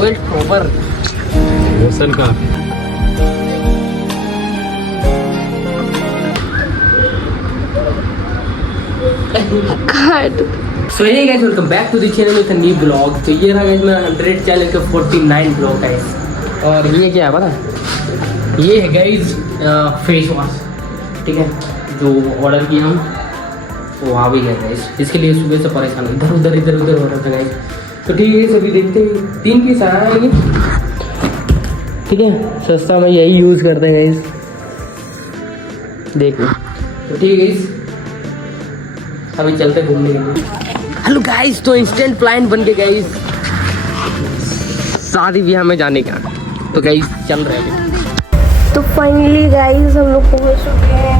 Twelfth topper Roshan का so hey guys, welcome back to the channel with a new blog. तो ये रहा guys मेरा 100 चैनल का 49 ब्लॉग गाइस। और ये क्या है पता है? ये है गाइस फेस वॉश, ठीक है, जो ऑर्डर किया हम वो आ भी गया गाइस। इसके लिए सुबह से परेशान इधर उधर हो रहा था गाइस। तो ठीक है, सभी देखते हैं 3 पीस आया है ये, ठीक है, सस्ता में यही यूज़ करते हैं गाइस, देखो। तो ठीक है गाइस, अभी चलते घूमने के लिए। हेलो गाइस, तो इंस्टेंट प्लान बन के गाइस शादी ब्याह में जाने का। तो गाइस चल रहे हैं। तो फाइनली गाइस हम लोग पहुंच चुके हैं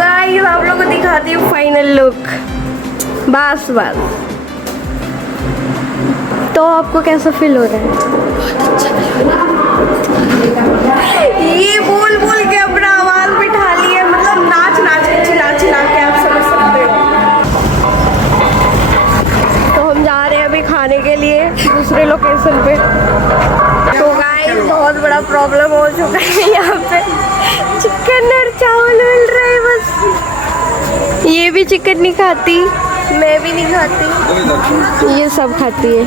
गाइस। आप लोगों को दिखाती हूँ फाइनल लुक। बस तो आपको कैसा फील हो रहा है? ये बोल के अपना आवाज बिठा ली है, मतलब नाच के चिल्ला के, आप समझ सकते हो। तो हम जा रहे हैं अभी खाने के लिए दूसरे लोकेशन पे। तो गाइस बहुत बड़ा प्रॉब्लम हो चुका है, यहाँ पे चिकन और चावल मिल रहे हैं बस। ये भी चिकन नहीं खाती, मैं भी नहीं खाती, ये सब खाती है।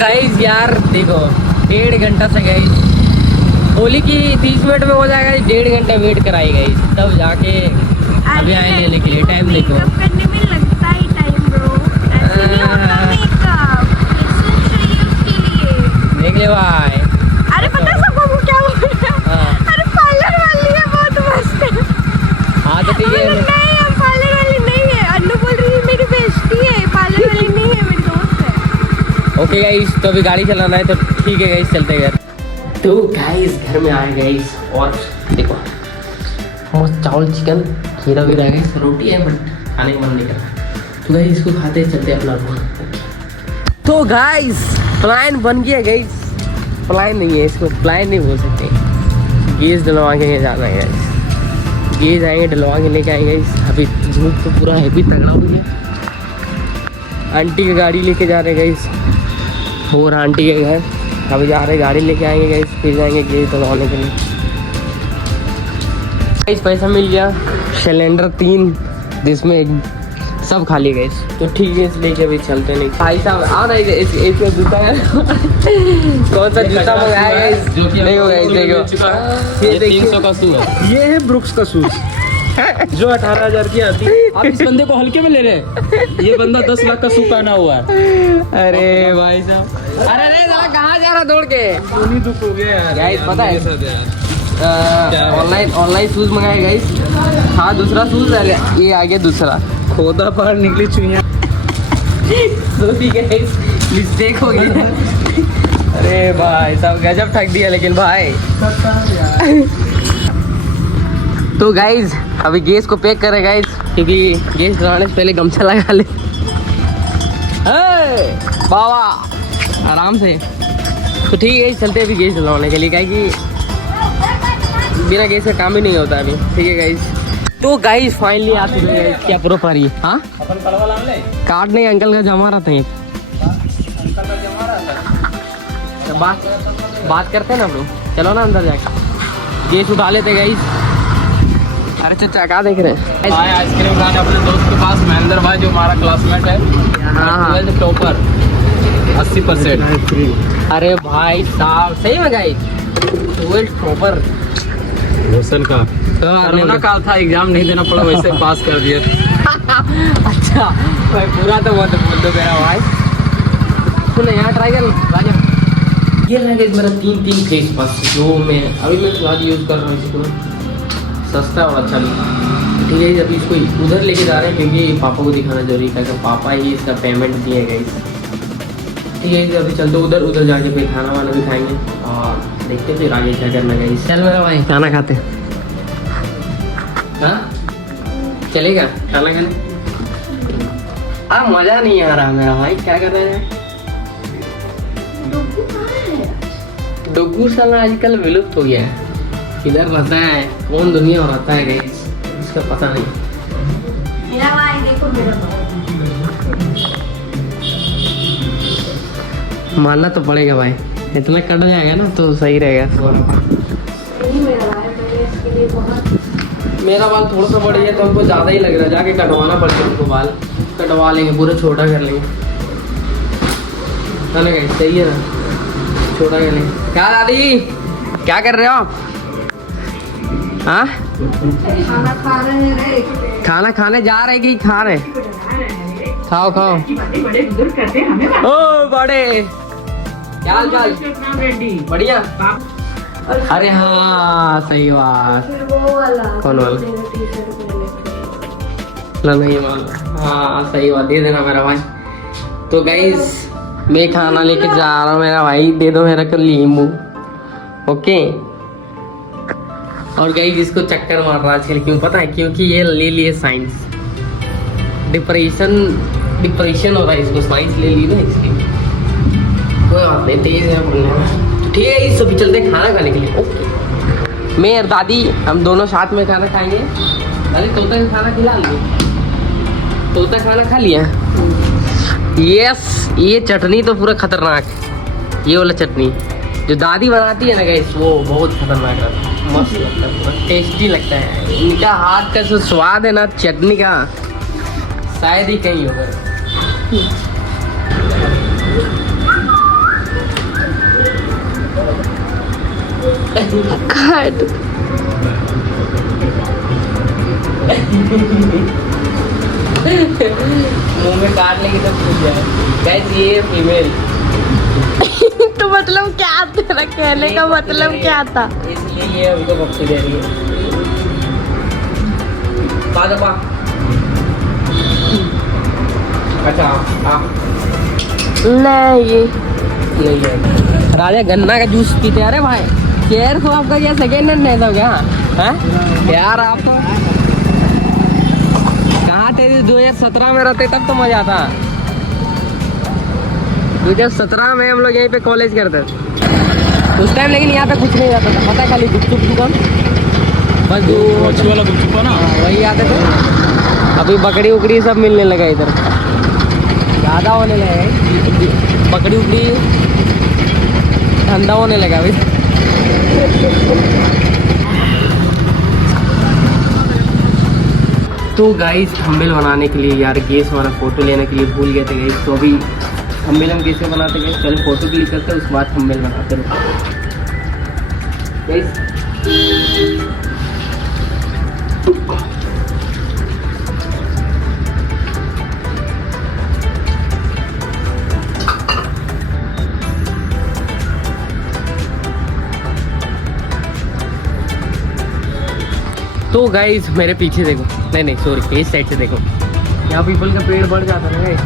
गाइस यार देखो, 1.5 घंटा से गाइस होली की 30 मिनट में हो जाएगा, 1.5 घंटा वेट कराई गाइस, तब जाके अभी आए लेने के लिए। टाइम देखो, करने में लगता ही टाइम ब्रो, ऐसे नहीं होता मेकअप, चाहिए उसके लिए। देख ले भाई। अरे पता है सबको वो क्या बोल रहा है? अरे पार्लर वाली है, बहुत मस्त है। हाँ तो ठीक है। नहीं है, पार्लर वाली नहीं है, अन्नू बोल रही है मेरी बेइज्जती है, पार्लर वाली नहीं है, मेरी दोस्त है। ओके गाइस, तो अभी गाड़ी चलाना है, तो ठीक है गाइस, चलते हैं घर। तो गाइस घर में आए गाइस, और देखो मस्त चावल चिकन खीरा वीरा है गाइस, रोटी है बट खाने का मन नहीं कर रहा। तो गाइस इसको खाते चलते अपना रूम। तो गाइस प्लान बन गया गाइस, प्लान नहीं है इसको, प्लान नहीं बोल सकते। गैस डलवा के जाना है गाइस, गैस आएंगे डलवा के लेके आएंगे गाइस। अभी धूप तो पूरा हैवी तगड़ा हो गया। आंटी की गाड़ी लेके जा रहे गाइस, और आंटी के घर अभी जा रहे, गाड़ी लेके आएंगे गाइस, फिर जाएंगे गैस डलवाने के लिए। गाइस पैसा मिल गया, सिलेंडर 3 जिसमें सब खाली गाइस। तो ठीक है, इसलिए कि अभी चलते नहीं। भाई साहब आ रहा है एक जूता है कौन सा जूता मंगाया गाइस? देखो गाइस, देखो ये 300 का शू है। ये है ब्रुक्स का शूज जो 18,000 की आती है। आप इस बंदे को हल्के में ले रहे हैं, ये बंदा 10 लाख का शू पहना हुआ है। अरे भाई साहब, अरे कहाँ जा रहा दौड़ के? उन्हीं दुख हो गया यार। गाइस पता है ऑनलाइन शूज मंगाए गाइस। हाँ दूसरा शूज है, ये आ गया दूसरा, खोदा पार निकली चुईया। सॉरी गाइस, मिस्टेक हो गया। अरे भाई साहब गजब ठग दिया लेकिन भाई। तो गाइस अभी गैस को पैक करें गाइस, क्योंकि गैस लगाने से पहले गमछा लगा ले। बाबा आराम से। तो ठीक है, चलते अभी गैस डलवाने के लिए, क्या कि बिना गैस का काम ही नहीं होता अभी। ठीक है गाइस, तो गाइस फाइनली आ चुके हैं। क्या प्रोपर ही हाँ कार्ड नहीं, अंकल का जमा रहा था। तो बात करते हैं ना हम लोग, चलो ना अंदर जाके गैस उठा लेते गाइस। अरे चाचा क्या देख रहे हैं? आइसक्रीम खाने अपने दोस्त के पास, महेंद्र भाई जो हमारा क्लासमेट है, हाँ टॉपर 80%। अरे भाई साहब सही में गाइस, ट्वेल्थ टॉपर रोशन का कोरोना काल था, एग्जाम नहीं देना पड़ा, वैसे पास कर दिया। अच्छा भाई, पूरा तो मत बोल दो मेरा भाई। सुनो यहाँ ट्राई कर राजा। ये रहा गाइस मेरा 3 फेस वाश, जो मैं अभी फिलहाल यूज़ कर रहा हूँ। इसको सस्ता और अच्छा भी, ठीक है। अभी इसको उधर लेके जा रहे हैं क्योंकि पापा को दिखाना जरूरी था कि पापा ही इसका पेमेंट दिए गए। ठीक है, अभी चलते उधर जाके फिर खाना वाना भी खाएंगे और देखते फिर आगे क्या करना है। चल मेरा भाई खाना खाते। हाँ चलेगा खाना खाने? मज़ा नहीं आ रहा मेरा भाई, क्या कर रहे हैं? डुग्गू साला आजकल विलुप्त हो गया है। किधर रहता है, कौन दुनिया में रहता है गाइस, इसका पता नहीं। मेरा भाई देखो, मेरा भाई मानना तो पड़ेगा भाई, इतना कट जाएगा ना तो सही रहेगा। नहीं, मेरा भाई मैंने इसके लिए बहुत मेरा बाल थोड़ा सा बड़ा है तो हमको ज़्यादा ही लग रहा है, जाके कटवाना पड़ेगा हमको, बाल कटवा लेंगे, पूरा छोटा कर लेंगे। चलो गाइस, सही है ना, छोटा कर लेंगे। क्या दादी, क्या कर रहे हो आप? हाँ, खाना खा रहे हैं। खाना खाने जा रहे कि खा रहे? खाओ खाओ। ओ बड़े, क्या हाल चाल? बढ़िया। अरे हाँ, सही बात। फिर वो वाला कौन वाला? टी-शर्ट पहने थे। नहीं वाला, हाँ सही बात, दे देना मेरा भाई। तो गाइस मैं खाना लेके जा रहा हूँ, मेरा भाई दे दो मेरा को नींबू। ओके। और गाइस इसको चक्कर मार रहा है आजकल, क्यों पता है? क्योंकि ये ले लिए साइंस, डिप्रेशन हो रहा है इसको, साइंस ले ली ना इसलिए। कोई बात नहीं, तेज है पढ़ने में। तो ठीक है, इस सभी चलते हैं खाना खाने के लिए। ओके, मैं और दादी हम दोनों साथ में खाना खाएंगे। दादी तोता का खाना खिला लिया? तोता खाना खा लिया? यस। ये चटनी तो पूरा खतरनाक, ये वाला चटनी जो दादी बनाती है ना गाइस, वो बहुत खतरनाक रहता है, मस्त लगता है, पूरा टेस्टी लगता है। इनका हाथ का जो स्वाद है ना चटनी का, शायद ही कहीं होगा। मुंह में काट लेंगे तब छूट जाए। गाइस ये फीमेल तो मतलब क्या, तेरा कहने का मतलब क्या था? इसलिए ये हमको बख्शी दे रही है। पा दो पा। अच्छा हाँ, नहीं, नहीं है। राजा गन्ना का जूस पीते। अरे भाई केयर तो आपका क्या सेकेंड हैंड है तो क्या है यार? आप कहाँ थे 2017 में रहते तब तो मजा आता। 2017 में हम लोग यहीं पे कॉलेज करते थे उस टाइम, लेकिन यहाँ पे कुछ नहीं रहता था, पता है? खाली गुपचुप दुकान, बस दो अच्छी वाला गुपचुप है ना, वही आते थे। अभी बकरी उकड़ी सब मिलने लगा इधर, ज़्यादा होने लगा, बकरी उकड़ी धंधा होने लगा अभी। तो गाइस थंबनेल बनाने के लिए यार गैस वाला फोटो लेने के लिए भूल गए थे गाइस, तो अभी थंबनेल हम कैसे बनाते गए, पहले फोटो क्लिक करते हैं उसके बाद थंबनेल बनाते हैं गाइस। तो गाइस मेरे पीछे देखो, नहीं सॉरी इस साइड से देखो, यहाँ पीपल का पेड़ बढ़ जाता है ना गाइस।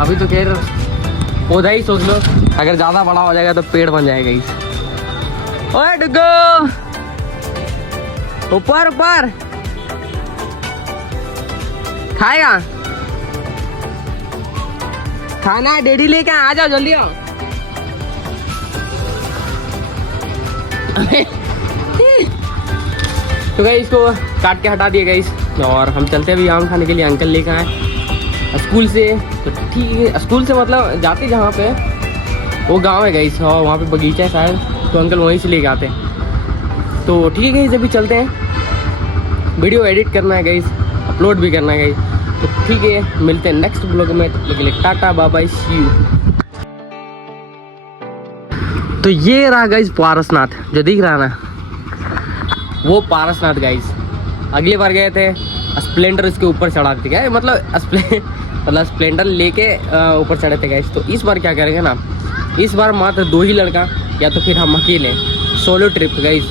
अभी तो खैर पौधा ही सोच लो, अगर ज़्यादा बड़ा हो जाएगा तो पेड़ बन जाएगा इस। ओए डुग्गू, ऊपर ऊपर खाएगा खाना है, डेडी लेके आ जाओ, जल्दी आओ। तो गाइस इसको काट के हटा दिया गाइस, और हम चलते हैं अभी आम खाने के लिए। अंकल लेकर आए स्कूल से, तो ठीक है, स्कूल से मतलब जाते जहाँ पे वो गांव है गाइस, और वहाँ पे बगीचा है शायद, तो अंकल वहीं से लेके आते हैं। तो ठीक है गाइस, अभी चलते हैं, वीडियो एडिट करना है गाइस, अपलोड भी करना है गाइस। तो ठीक है, मिलते हैं नेक्स्ट ब्लॉग में, तब तक के लिए tata bye bye, see you. तो ये रहा गाइस पारसनाथ, जो दिख रहा ना वो पारसनाथ गाइस। अगली बार गए थे स्प्लेंडर इसके ऊपर चढ़ा थे, क्या मतलब स्प्लेंडर लेके ऊपर चढ़े थे गाइस। तो इस बार क्या करेंगे ना, इस बार मात्र 2 ही लड़का, या तो फिर हम अकेले, सोलो ट्रिप गाइस।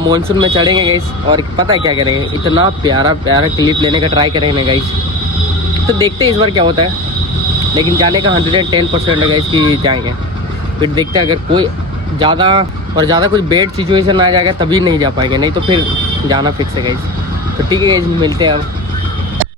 मानसून में चढ़ेंगे गाइस, और पता है क्या करेंगे, इतना प्यारा प्यारा क्लिप लेने का ट्राई करेंगे ना गाइस। तो देखते हैं इस बार क्या होता है, लेकिन जाने का 110% है गाइस कि जाएंगे। फिर देखते हैं, अगर कोई ज़्यादा कुछ बेड सिचुएशन आ जाएगा तभी नहीं जा पाएंगे, नहीं तो फिर जाना फिक्स है गाइस। तो ठीक है गाइस, मिलते हैं अब।